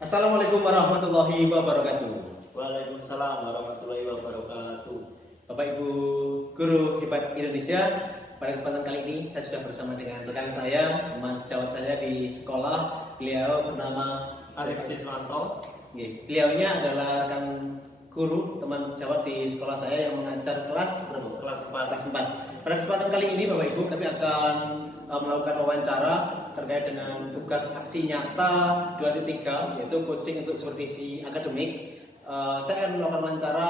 Assalamualaikum warahmatullahi wabarakatuh. Waalaikumsalam warahmatullahi wabarakatuh. Bapak Ibu Guru Hebat Indonesia, pada kesempatan kali ini saya sudah bersama dengan rekan saya, teman sejawat saya di sekolah. Beliau bernama Arif Siswanto. Beliaunya adalah rekan guru, teman sejawat di sekolah saya yang mengajar kelas 4. Pada kesempatan kali ini Bapak Ibu, kami akan melakukan wawancara terkait dengan tugas aksi nyata 2.3, yaitu coaching untuk supervisi akademik. Saya akan melakukan wawancara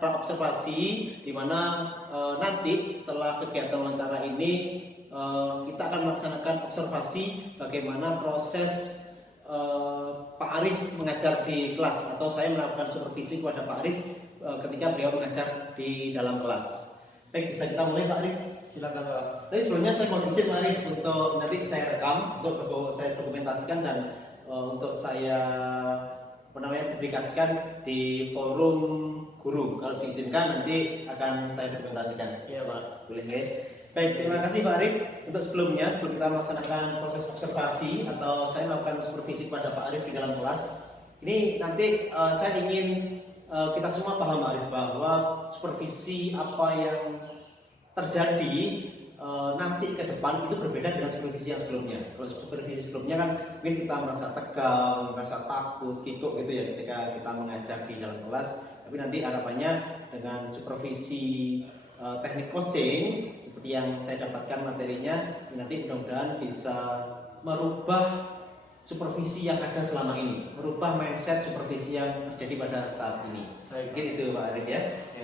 pra-observasi, di mana nanti setelah kegiatan wawancara ini kita akan melaksanakan observasi bagaimana proses Pak Arif mengajar di kelas, atau saya melakukan supervisi kepada Pak Arif ketika beliau mengajar di dalam kelas. Baik, bisa kita mulai Pak Arif? Silakan Pak. Tapi sebelumnya saya mohon izin Pak Arif untuk nanti saya rekam, untuk saya dokumentasikan dan untuk saya publikasikan di forum guru. Kalau diizinkan nanti akan saya dokumentasikan. Iya Pak. Boleh ya? Baik, terima kasih Pak Arif. Untuk sebelum kita melaksanakan proses observasi atau saya melakukan supervisi kepada Pak Arif di dalam kelas, ini nanti saya ingin kita semua paham Pak Arif bahwa supervisi apa yang terjadi nanti ke depan itu berbeda dengan supervisi yang sebelumnya. Kalau supervisi sebelumnya kan mungkin kita merasa tegang, merasa takut, kikuk gitu ya ketika kita mengajar di dalam kelas. Tapi nanti harapannya dengan supervisi teknik coaching seperti yang saya dapatkan materinya, nanti mudah-mudahan bisa merubah supervisi yang ada selama ini, merubah mindset supervisi yang terjadi pada saat ini. Mungkin itu Pak Arif ya.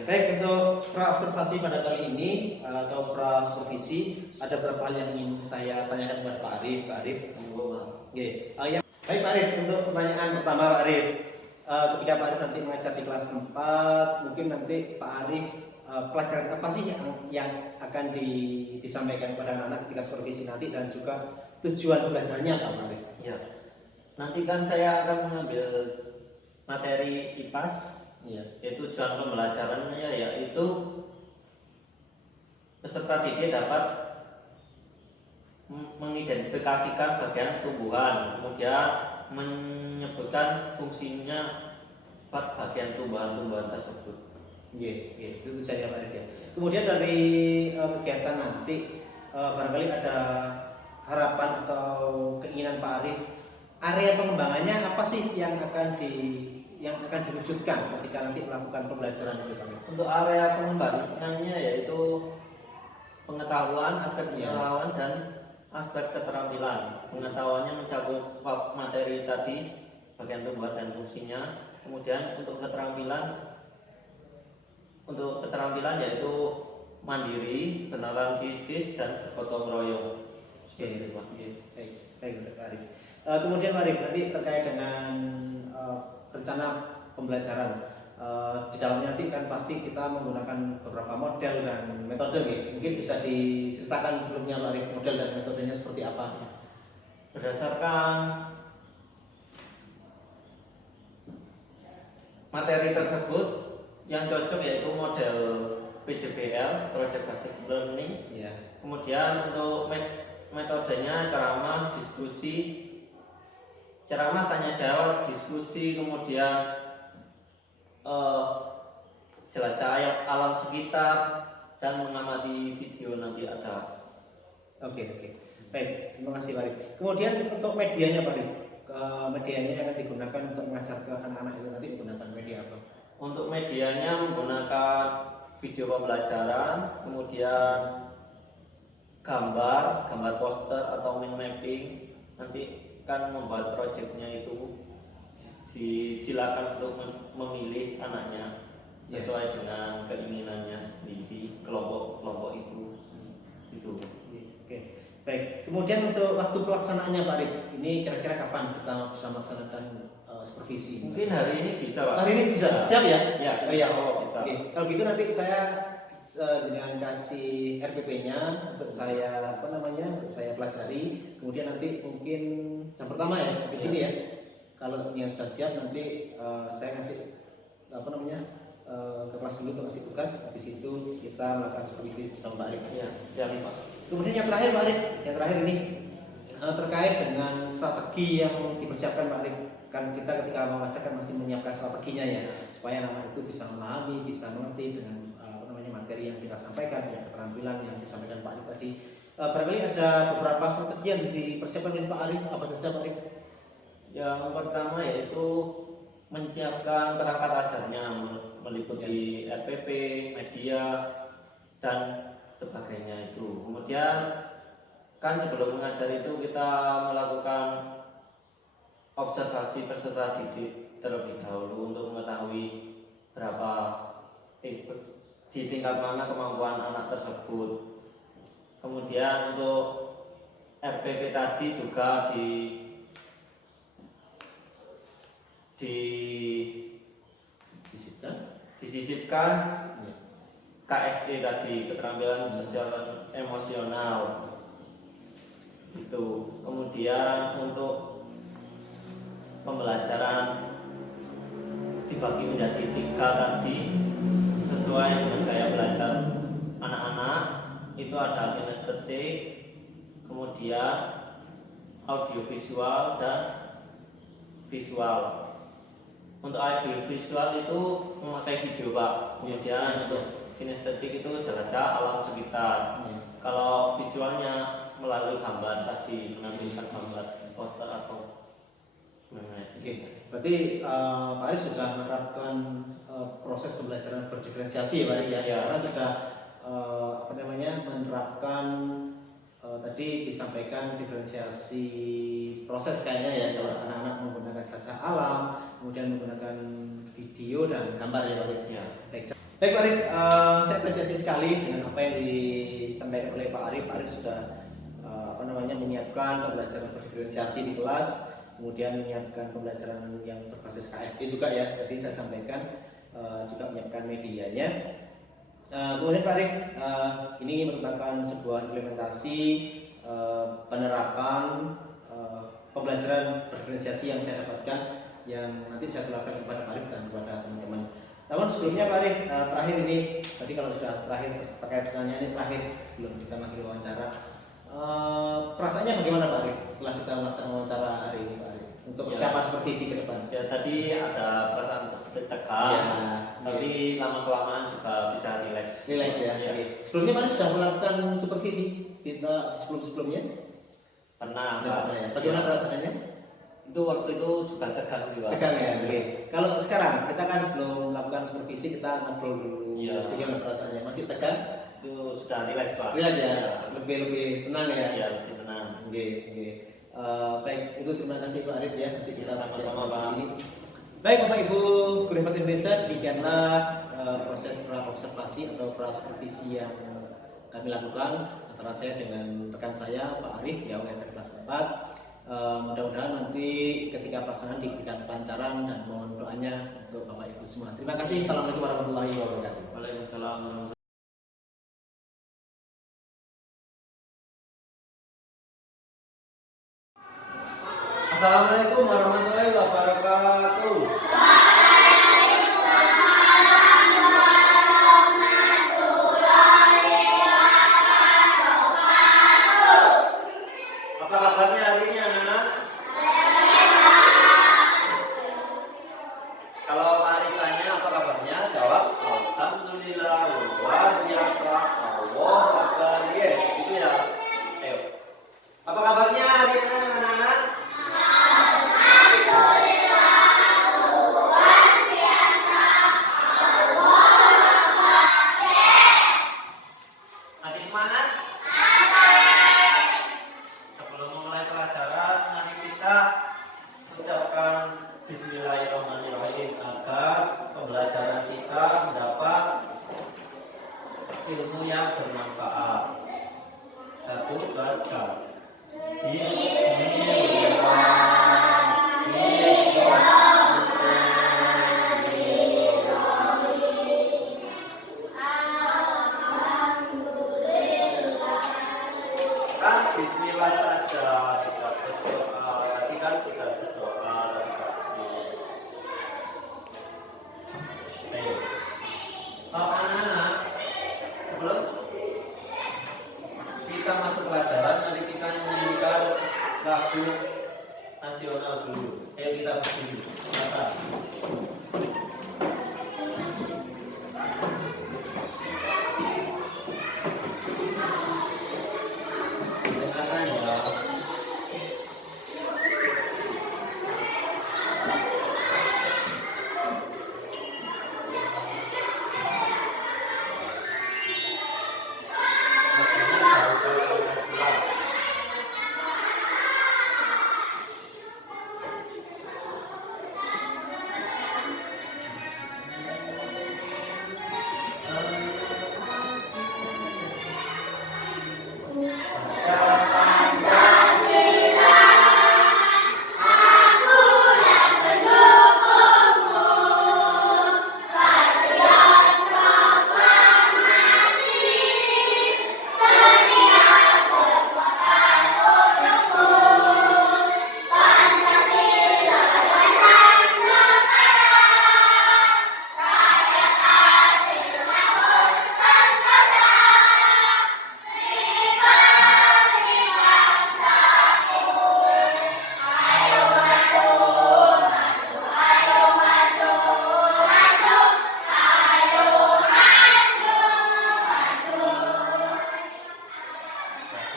Baik, untuk pra-observasi pada kali ini atau pra-supervisi, ada beberapa hal yang ingin saya tanyakan kepada Pak Arif. Pak Arif, baik Pak Arif, untuk pertanyaan pertama Pak Arif, ketika Pak Arif nanti mengajar di kelas 4, mungkin nanti Pak Arif pelajaran apa sih yang akan disampaikan kepada anak-anak ketika supervisi nanti, dan juga tujuan belajarnya apa Pak Arif? Ya. Nanti kan saya akan mengambil materi IPAS. Iya. Yaitu tujuan pembelajarannya yaitu peserta didik dapat mengidentifikasikan bagian tumbuhan, kemudian menyebutkan fungsinya bagian tumbuhan-tumbuhan tersebut. Itu saya Pak Arif ya. Kemudian dari kegiatan nanti barangkali ada harapan atau keinginan Pak Arif, area pengembangannya apa sih yang akan diwujudkan ketika nanti melakukan pembelajaran itu Pak Arif? Untuk area pengembangannya yaitu pengetahuan, aspek pengetahuan dan aspek keterampilan. Pengetahuannya mencakup materi tadi, bagian tumbuhan dan fungsinya. Kemudian untuk keterampilan yaitu mandiri, bernalar kritis dan bergotong royong. Baik, Pak Arif. Kemudian Pak Arif, nanti terkait dengan rencana pembelajaran, di dalamnya nanti kan pasti kita menggunakan beberapa model dan metode ya. Mungkin bisa diceritakan sebelumnya Pak Arif, model dan metodenya seperti apa? Berdasarkan materi tersebut, yang cocok yaitu model PJBL, Project Based Learning. Ya. Kemudian untuk metodenya ceramah, tanya jawab, diskusi, kemudian jelajah alam sekitar dan mengamati video nanti ada. Oke. Baik, terima kasih Pak Arif. Kemudian untuk medianya Pak Arif, medianya yang akan digunakan untuk mengajar ke anak-anak itu nanti menggunakan media apa? Untuk medianya menggunakan video pembelajaran, kemudian gambar poster atau mind mapping. Nanti kan membuat proyeknya itu disilakan untuk memilih anaknya sesuai dengan keinginannya sendiri, kelompok itu. Oke. Baik. Kemudian untuk waktu pelaksanaannya Pak Arif, ini kira-kira kapan kita bisa melaksanakan supervisi? Mungkin hari ini bisa Pak. Hari ini bisa. Siap ya? Ya. Bisa. Oke. Kalau gitu nanti saya dengan kasih RPP-nya untuk saya untuk saya pelajari. Kemudian nanti mungkin jam pertama ya di sini ya. Kalau ini sudah siap nanti saya kasih ke kelas dulu untuk kasih tugas. Habis itu kita melakukan supervisi bersama Pak Arif. Ya, siap Pak. Kemudian yang terakhir Pak Arif, ini terkait dengan strategi yang dipersiapkan Pak Arif kan kita ketika membaca kan mesti menyiapkan strateginya ya, supaya anak itu bisa memahami, bisa mengerti dengan materi yang kita sampaikan, ya, keterampilan yang disampaikan Pak Arif tadi. Barangkali ada beberapa strategi yang dipersiapkan oleh Pak Arif, apa saja Pak Arif? Yang pertama yaitu menyiapkan perangkat ajarnya, meliputi RPP, media, dan sebagainya itu. Kemudian kan sebelum mengajar itu kita melakukan observasi peserta didik terlebih dahulu untuk mengetahui berapa di tingkat mana kemampuan anak tersebut. Kemudian untuk RPP tadi juga disisipkan KSE tadi, keterampilan sosial dan emosional itu. Kemudian untuk pembelajaran dibagi menjadi 3 tadi sesuai dengan gaya belajar anak-anak. Itu ada kinestetik, kemudian audiovisual dan visual. Untuk audiovisual itu memakai video Pak. Kemudian untuk kinestetik itu jelajah alam sekitar. Kalau visualnya melalui gambar tadi, menampilkan gambar poster atau Oke, berarti Pak Arif sudah menerapkan proses pembelajaran berdiferensiasi ya Pak Arif ya, karena sudah menerapkan tadi disampaikan diferensiasi proses kayaknya ya, kalau anak-anak menggunakan saja alam, kemudian menggunakan video dan gambar ya Pak Arif. ya. Baik Pak Arif, saya apresiasi sekali dengan apa yang disampaikan oleh Pak Arif. Pak Arif sudah menyiapkan pembelajaran berdiferensiasi di kelas, kemudian menyiapkan pembelajaran yang berbasis KSD juga ya. Tadi saya sampaikan juga menyiapkan medianya. Kemudian Pak Arif, ini merupakan sebuah implementasi penerapan pembelajaran berdiferensiasi yang saya dapatkan, yang nanti saya tularkan kepada Pak Arif dan kepada teman-teman. Namun sebelumnya Pak Arif, terakhir ini tadi kalau sudah terakhir terkait pertanyaan ini terakhir sebelum kita mengakhiri wawancara, perasaannya bagaimana Pak Arif setelah kita melaksanakan wawancara hari ini Pak Arif untuk persiapan supervisi ke depan? Ya tadi ada perasaan tegang, ya, tapi lama kelamaan juga bisa rileks. Rileks ya. Ya. Sebelumnya Pak Arif sudah melakukan supervisi kita sebelumnya? Pernah. Ya. Bagaimana perasaannya? Itu waktu itu juga tegang sih Pak. Tegang ya. Oke. Kalau sekarang kita kan sebelum melakukan supervisi kita ngobrol dulu. Iya. Bagaimana perasaannya? Masih tegang? Itu sudah rileks Pak. Rileks ya. Lebih tenang ya. Iya, lebih tenang. Oke. Baik, itu terima kasih Pak Arif ya. Nanti kita sama-sama Pak. Di sini. Baik Bapak Ibu guru Hikmat Indonesia, demikianlah proses pra observasi atau pra supervisi yang kami lakukan antara saya dengan rekan saya Pak Arif yang mengajar kelas 4. Mudah-mudahan nanti ketika pelaksanaan diberikan kelancaran dan mohon doanya untuk Bapak Ibu semua. Terima kasih. Assalamualaikum warahmatullahi wabarakatuh. Waalaikumsalam warahmatullahi. Assalamualaikum warahmatullahi wabarakatuh. Apa kabarnya hari ini anak-anak? Kalau Pak Arif tanya apa kabarnya, jawab alhamdulillah, luar biasa, Allah Akbar. Yes, itu ya. Ayo. Apa kabarnya hari ini anak-anak? Masih semangat? Sebelum memulai pelajaran, mari kita ucapkan Bismillahirrahmanirrahim agar pembelajaran kita mendapat ilmu yang bermanfaat. 1, 2, 3. Bismillah saja sudah berdoa, tadi kan sudah berdoa. Baik. Anak-anak, sebelum kita masuk pelajaran, mari kita nyanyikan lagu nasional dulu. Ayo kita berdiri. Mata. Dengarkan ya.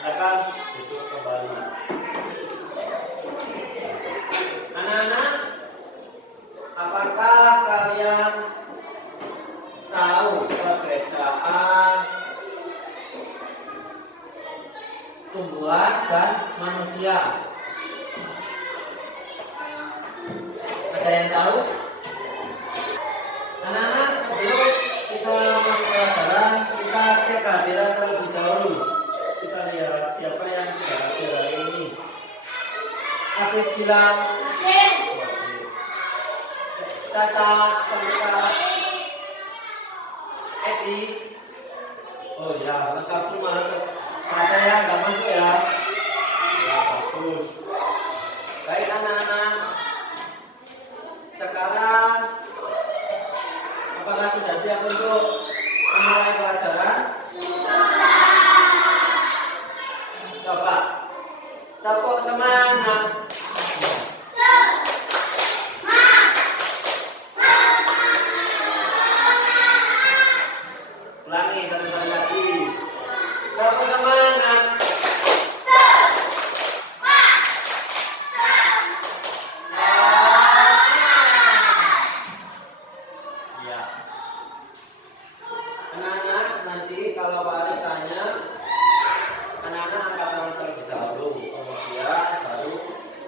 Silakan duduk kembali. Anak-anak, apakah kalian tahu perbedaan tumbuhan dan manusia? Ada yang tahu? Anak-anak, sebelum kita masuk pelajaran, kita cek kehadiran terlebih dahulu. Kita lihat siapa yang tidak hadir hari ini. Afif bilang Caca, Caca, Edi. Oh ya, lengkap semua. Ada yang nggak masuk ya? Ya, bagus. Baik anak-anak. Sekarang apakah sudah siap untuk memulai pelajaran? Coba tepuk semangat. Ulangi satu kali lagi. Tepuk semangat. Ya. Anak-anak, nanti kalau Pak Arif tanya, anak-anak angkat tangan terlebih dahulu, kemudian baru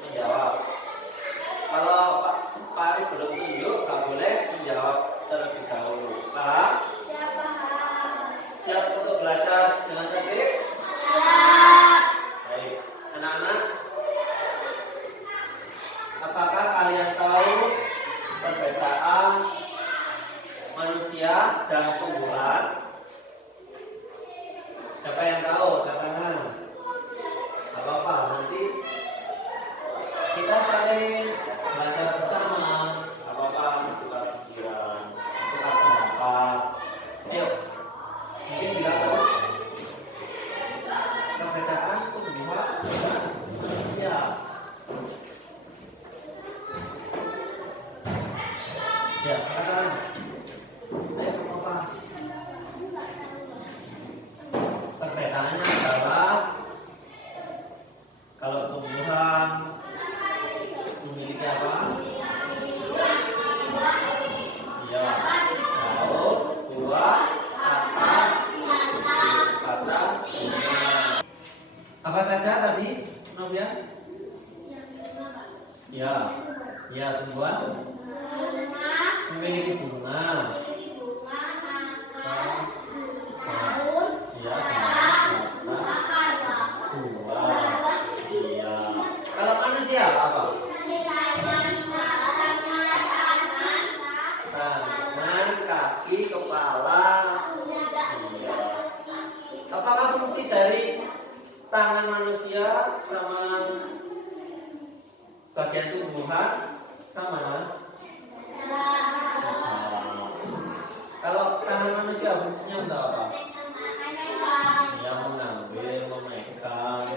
menjawab. Kalau Pak Arif belum tunjuk, nggak boleh menjawab terlebih dahulu. Paham? Siap untuk belajar dengan tertib? Baik, anak-anak, apakah kalian tahu perbedaan manusia dan tumbuhan? Siapa yang tahu? Angkat tangan. Gak apa-apa, nanti kita saling belajar bersama. Gak apa-apa, tukar pikiran, tukar pendapat. Ayo, mungkin bilang tahu perbedaan tumbuhan dan manusia. Ya, angkat tangan. Ayo, apa? Perbedaannya adalah kalau tumbuhan memiliki apa? Ya, daun, buah, akar, batang, bunga. Apa saja tadi, Novia? Ya, ya tumbuhan memiliki bunga. Ya, iya. Kalau manusia apa? Tangan, kaki, kepala. Iya. Apakah fungsi dari tangan manusia sama bagian tumbuhan sama? Kalau tangan manusia fungsinya untuk apa? Ya, mengambil, memegang.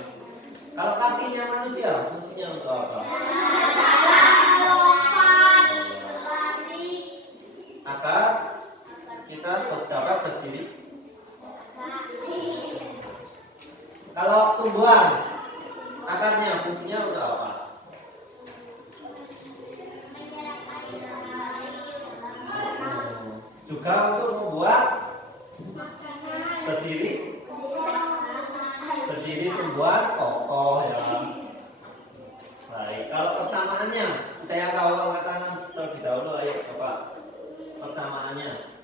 Kalau kakinya manusia fungsinya untuk apa? kita dapat berdiri. Kalau tumbuhan, akarnya fungsinya untuk apa? Juga untuk membuat berdiri tumbuhan kokoh ya. Baik, kalau persamaannya kita yang tahu angkat tangan terlebih dahulu, ayo Bapak. Persamaannya.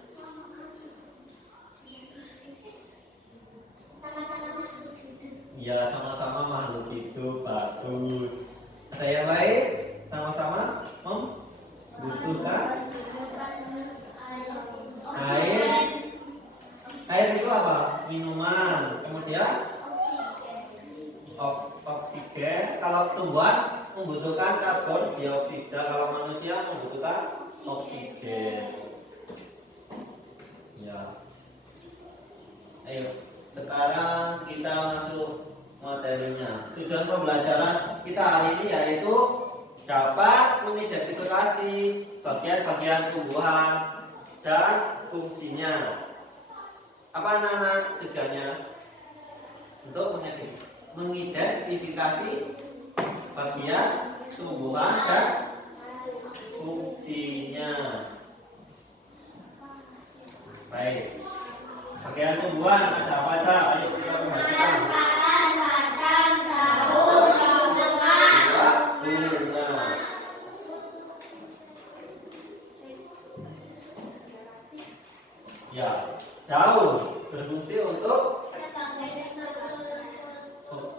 Ya, sama-sama makhluk hidup, bagus. Ada yang lain? Sama-sama membutuhkan air. Air itu apa? Minuman. Kemudian oksigen. Kalau tumbuhan membutuhkan karbon dioksida. Kalau manusia membutuhkan oksigen. Ya. Ayo, sekarang kita masuk materinya. Tujuan pembelajaran kita hari ini yaitu dapat mengidentifikasi bagian-bagian tumbuhan dan fungsinya. Apa nama tujuannya? Untuk mengidentifikasi bagian tumbuhan dan fungsinya. Baik. Bagian tumbuhan ada apa saja? Ayo kita perhatikan. Ya, daun berfungsi untuk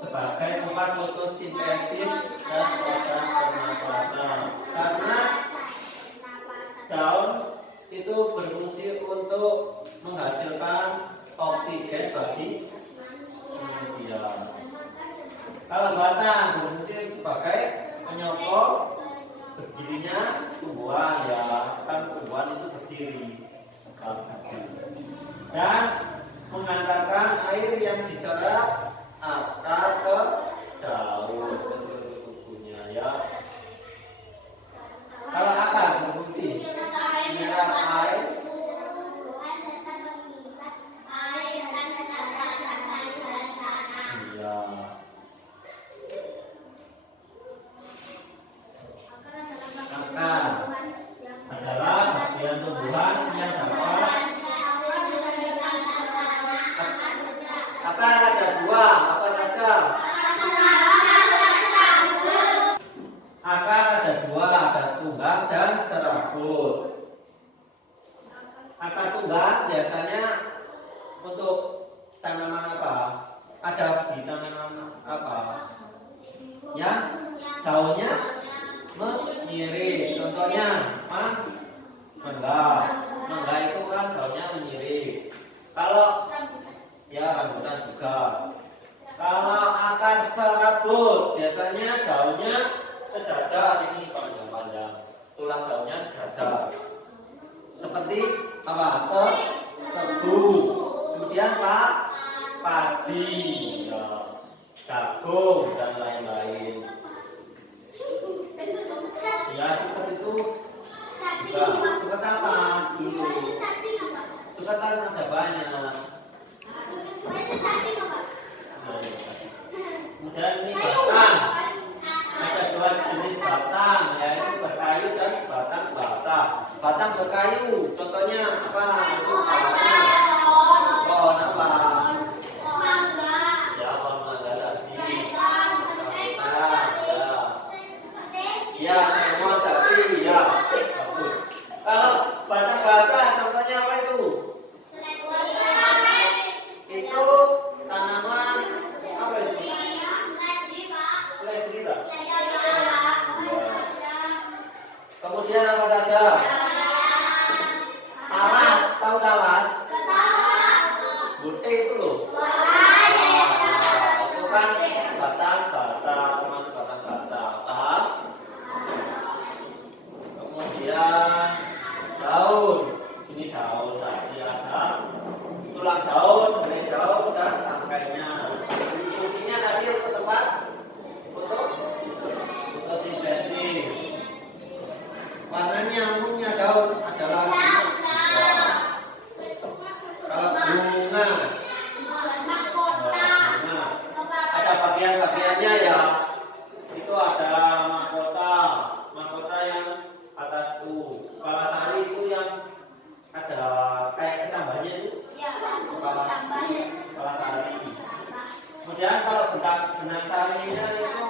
sebagai tempat fotosintesis dan organ pernapasan. Karena daun itu berfungsi untuk menghasilkan oksigen bagi manusia. Kalau batang berfungsi sebagai penyokong berdirinya tumbuhan, ya kan tumbuhan itu berdiri. Dan mengantarkan air yang diserap akar ke daun ke seluruh tubuhnya ya. Kalau akar berfungsi menyerap air iya. Akar adalah bagian tumbuhan yang dapat akar ada dua, apa saja? Akar ada dua, ada tunggang dan serabut. Akar tunggang biasanya untuk tanaman apa? Ada di tanaman apa? Ya, daunnya menyirik. Contohnya, mangga. Mangga itu kan daunnya menyirik. Kalau ya rambutan juga. Kalau akar serabut biasanya daunnya sejajar, ini panjang-panjang. Tulang daunnya sejajar. Seperti apa? Tebu. Kemudian padi, ya, jagung dan lain-lain. Ya seperti itu. Juga seperti apa dulu? Sekarang ada banyak. Kemudian ini batang. Ada dua jenis batang, yaitu berkayu dan batang basah. Batang berkayu, contohnya apa? Itu batangnya pohon apa? Ya, pohon mangga tadi. Ya, semua jati, ya. Bagus. Kalau batang basah, contohnya apa itu? Itu tanaman apa itu? sarinya itu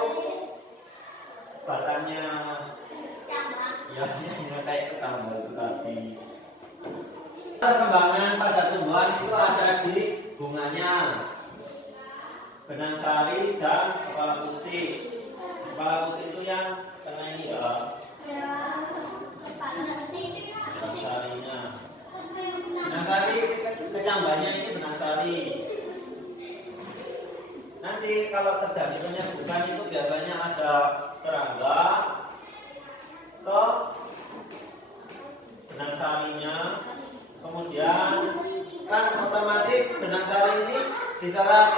batangnya ya kayak kecambah itu tadi. Perkembangan pada tumbuhan itu ada di bunganya, benang sari dan kepala putih. Kepala putih itu yang tengah ini ya, benang sarinya. Benang sari kecambahnya ini benang sari. Nanti kalau terjadi penyerbukan itu biasanya ada serangga, toh benang sarinya, kemudian kan otomatis benang sari ini diserap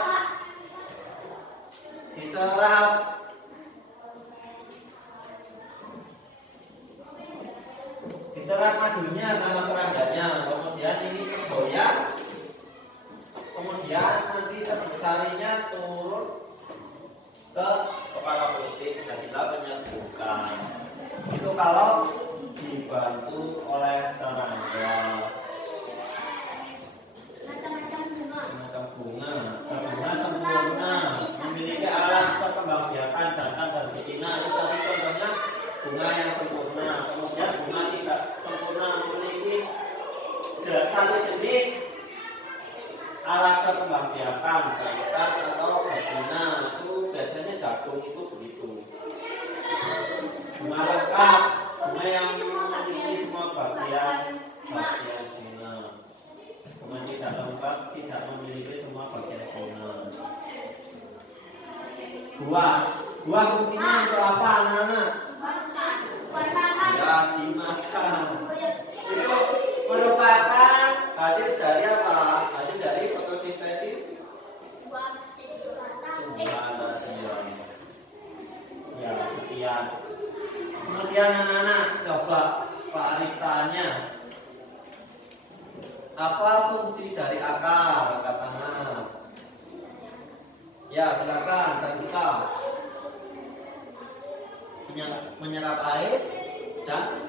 madunya sama serangganya, kemudian ini kegoyak, kemudian nanti sarinya turun ke kepala putih, jadilah penyerbukan. Itu kalau dibantu oleh serangga. Macam bunga sempurna memiliki alat perkembangbiakan jantan dan betina. Itu tadi contohnya bunga yang sempurna. Kemudian bunga tidak sempurna memiliki satu jenis alat perkembangbiakan jantan atau betina. Itu biasanya jagung itu begitu. Bunga lengkap, bunga yang memiliki semua bagian bunga. Bunga tidak lengkap tidak memiliki semua bagian bunga. Buah fungsinya untuk apa anak-anak? Ya dimakan. Itu merupakan hasil dari apa? Hasil dari fotosintesis ya sekian. Kemudian anak-anak coba Pak Arif tanya, apa fungsi dari akar tangan? Ya silakan Cantika. Menyerap air dan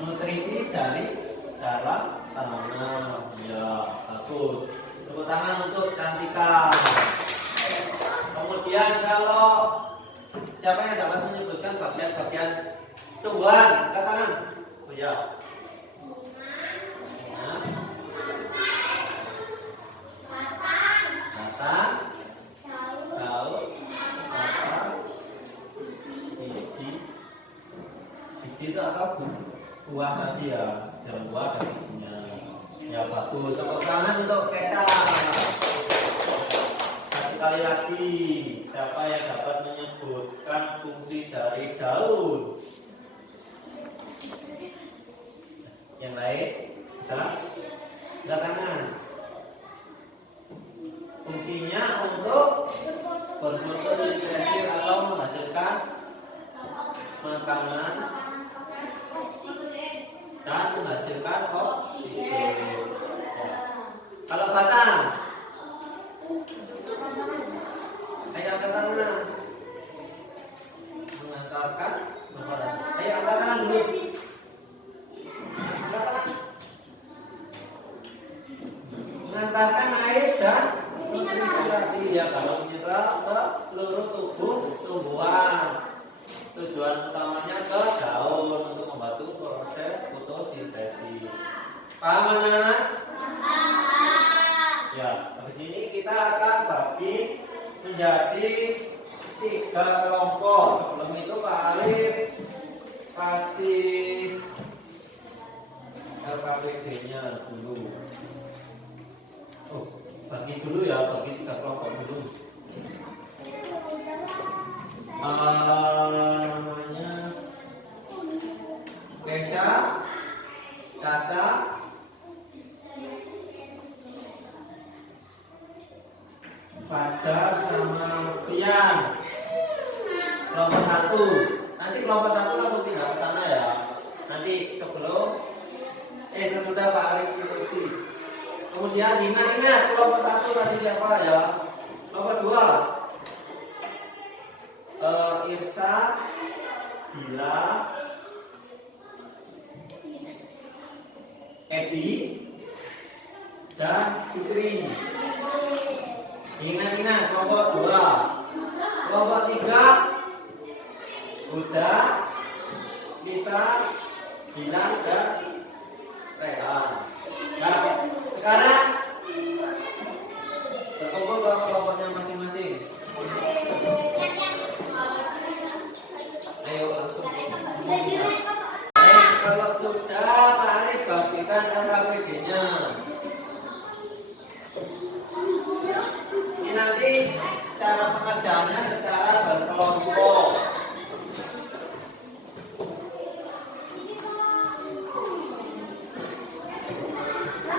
nutrisi dari dalam tanah. Ya bagus. Tepuk tangan untuk Cantika. Kemudian kalau siapa yang dapat menyebutkan bagian-bagian tumbuhan? Angkat tangan. Oh ya. Batang, daun, batang, biji itu atau buah tadi ya, daun buah dan bijinya. Ya bagus. Tepuk tangan untuk Kesha. Sekali lagi, siapa yang dapat menyebutkan fungsi dari daun? Yang lain? Sudah? Angkat tangan. Fungsinya untuk berfotosintesis atau menghasilkan makanan dan menghasilkan oksigen. Kalau batang, ayo angkat tangan. Mengantarkan makanan. Ayo angkat tangan dulu. Angkat tangan. Mengantarkan air dan nutrisi tadi ya, kalau mineral ke seluruh tubuh tumbuhan. Tujuan utamanya ke daun untuk membantu proses fotosintesis. Paham anak-anak? Ya, habis ini kita akan bagi menjadi 3 kelompok. Sebelum itu Pak Alif kasih LKPD-nya dulu. Oh, bagi dulu ya, bagi 3 kelompok dulu. Namanya Kesha, Caca, Fajar sama Pian. Kelompok 1. Nanti kelompok 1 langsung pindah ke sana ya. Nanti sesudah Pak Arif instruksi. Kemudian ingat kelompok 1 tadi siapa ya? Kelompok 2 Irsa, Bila, Edi, dan Putri. Ingat-ingat kelompok 2. Kelompok 3 Huda, Lisa, Gilang dan Rehan. Nah, sekarang berkumpul ke kelompoknya masing-masing. Ayo langsung. Baik, kalau sudah mari bagikan LKPD-nya. Ini nanti cara pengerjaannya secara berkelompok.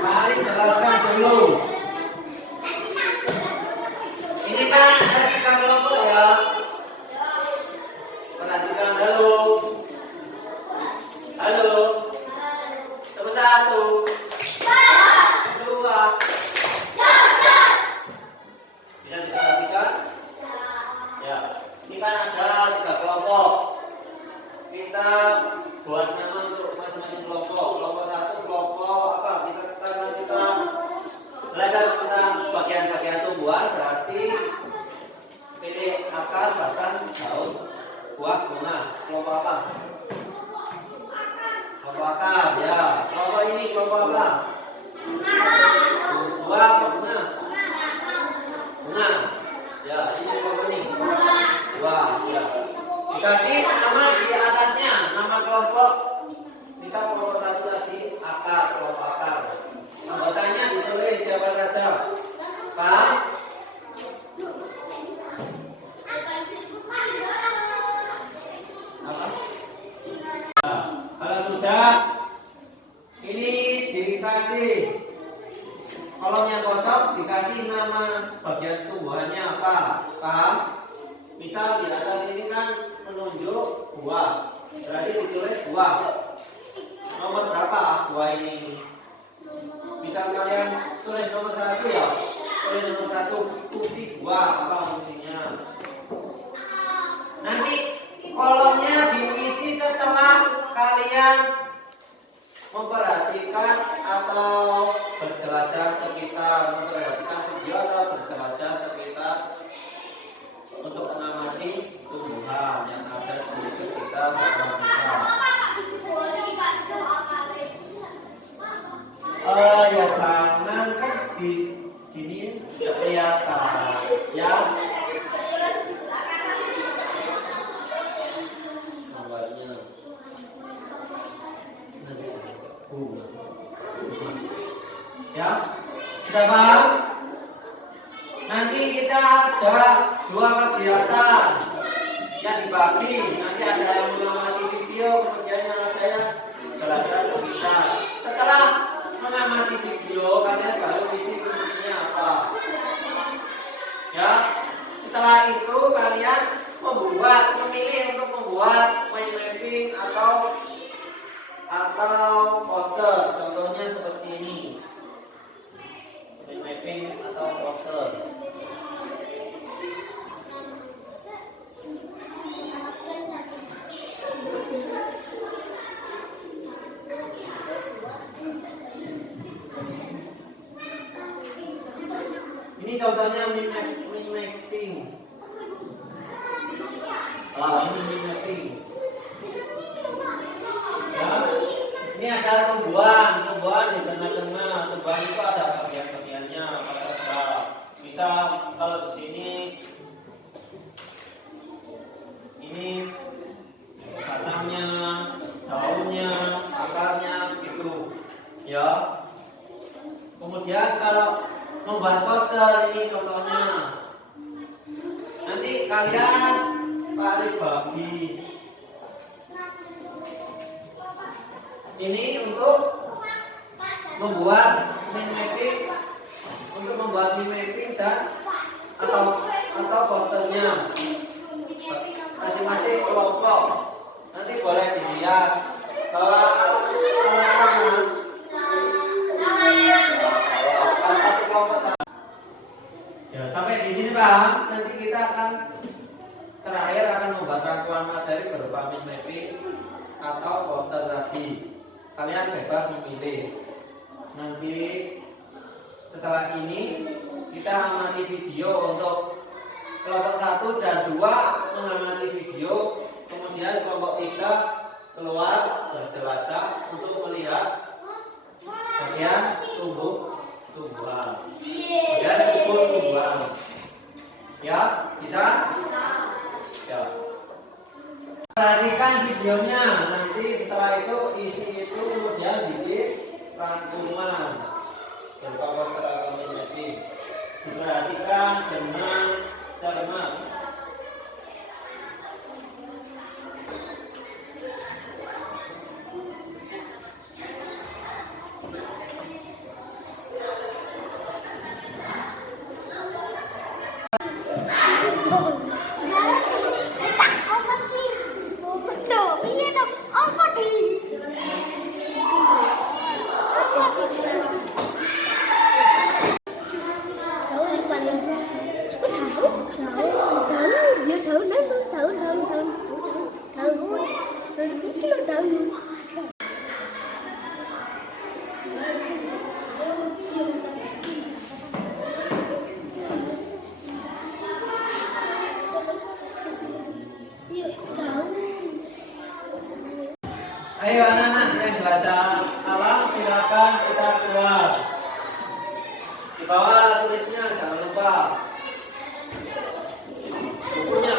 Mari jelaskan dulu. Ini kan ada 3 kelompok ya. Perhatikan dulu. Halo. Nomor 1. 2. Bisa diperhatikan? Ya. Ini kan ada 3 kelompok. Kita buat nama untuk masing-masing kelompok. Kelompok 1 kelompok apa? Kita belajar tentang bagian-bagian tumbuhan, berarti pilih akar, batang, daun, buah, bunga. Kelompok apa? Kelompok akar, ya. Kelompok ini kelompok apa? Buah, bunga. Bunga. Ya, ini kelompok ini. Buah, ya. Dikasih nama di atasnya, nama kelompok. Bisa kelompok 1 tadi akar, kelompok akar. Anggotanya ditulis siapa saja. Pak. Apa? Nah, kalau sudah ini dikasih kolomnya kosong, dikasih nama bagian tumbuhannya apa? Paham? Misal di atas ini kan menunjuk buah, berarti ditulis buah. Nomor berapa buah ini? Bisa kalian tulis nomor 1 ya. Tulis nomor 1 fungsi buah apa fungsinya. Nanti kolomnya diisi setelah kalian memperhatikan atau berjelajah sekitar, memperhatikan video atau berjelajah sekitar untuk mengamati tumbuhan yang ada di sekitar sekolah kita. Ya jangan kan di gini kelihatan ya. Gambarnya. Ya, sudah paham? Nanti kita ada 2 kegiatan yang dibagi. Nanti ada yang mengamati video, kemudian yang ada yang belajar sekitar. Setelah mengamati video, kalian baru isi fungsinya apa. Ya, setelah itu kalian memilih untuk membuat mind mapping atau poster. Contohnya seperti ini. Mind mapping atau poster. Ini contohnya mind mapping. Ini mind mapping. Ya, ini ada tumbuhan di tengah-tengah. Tumbuhan itu ada bagian-bagiannya apa saja. Bisa kalau di sini ini batangnya, daunnya, akarnya gitu. Ya. Kemudian kalau membuat poster ini contohnya. Nanti kalian bagi ini untuk membuat mind mapping dan atau posternya masing-masing kelompok. Nanti boleh dihias. Kalau ya, sampai di sini paham. Nanti kita akan terakhir membuat rangkuman materi berupa mind mapping atau poster tadi. Kalian bebas memilih. Nanti setelah ini kita amati video untuk kelompok 1 dan 2 mengamati video, kemudian kelompok 3 keluar berjelajah untuk melihat bagian tumbuhan. Dan tumbuhan. Ya, bisa? Ya. Perhatikan videonya, nanti setelah itu isi itu kemudian bikin rangkuman berupa poster atau mapping. Diperhatikan dengan cermat. Ayo anak-anak yang jelajah alam, silakan kita keluar. Di bawah tulisnya jangan lupa. Bukunya.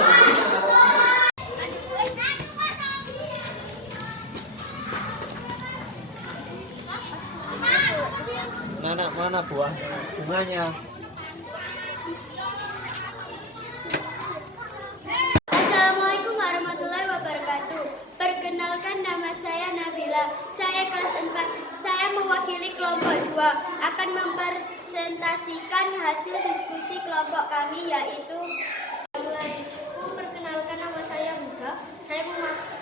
Mana buah bunganya? Assalamualaikum warahmatullahi wabarakatuh. Perkenalkan, nama saya Nabila. Saya kelas 4. Saya mewakili kelompok 2 akan mempresentasikan hasil diskusi kelompok kami, yaitu perkenalkan, nama saya Huda. Saya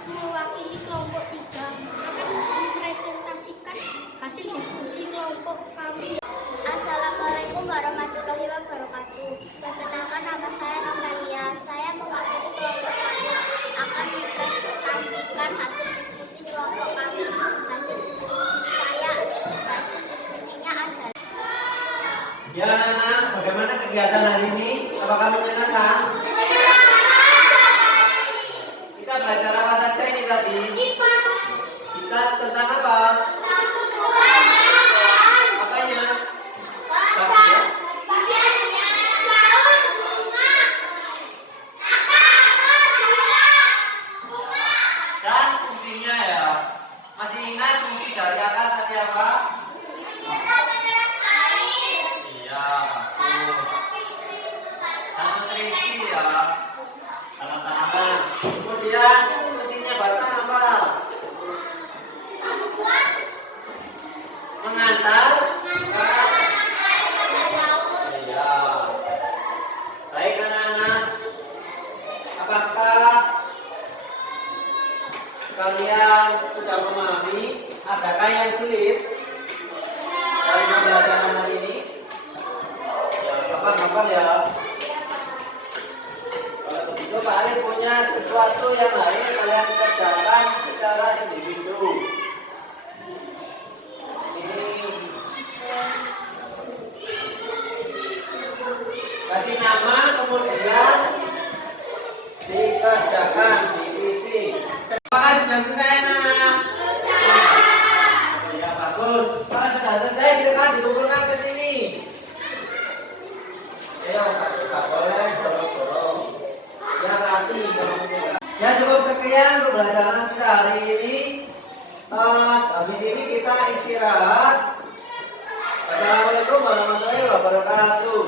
mewakili kelompok 3 akan mempresentasikan hasil diskusi kelompok kami. Assalamualaikum warahmatullahi wabarakatuh. Perkenalkan, nama saya Natalia. Saya mewakili kelompok 1 akan mempresentasikan hasil diskusi kelompok kami. Hasil diskusinya adalah. Ya anak-anak, bagaimana kegiatan hari ini? Apakah menyenangkan? Kita belajar apa saja ini tadi? Kita tentang apa? Apanya? Dan fungsinya ya. Masih ingat fungsi dari akar tadi apa? Iya, bagus. Dan nutrisi ya. Tanam-tanaman. Kemudian fungsinya batang apa? Mengantar. Iya. Baik anak-anak. Apakah kalian sudah memahami? Adakah yang sulit dari pembelajaran hari ini? Ya, gampang ya. Kalau begitu Pak Arif punya sesuatu yang lain kalian kerjakan secara individu. Ini kasih nama, kemudian dikerjakan, diisi. Apakah sudah selesai anak? Ya bagus. Kalau sudah selesai silakan dikumpulkan ke sini. Ayo, nggak boleh dorong-dorong. Ya nanti. Ya cukup sekian pembelajaran kita hari ini. Habis ini kita istirahat. Assalamualaikum warahmatullahi wabarakatuh.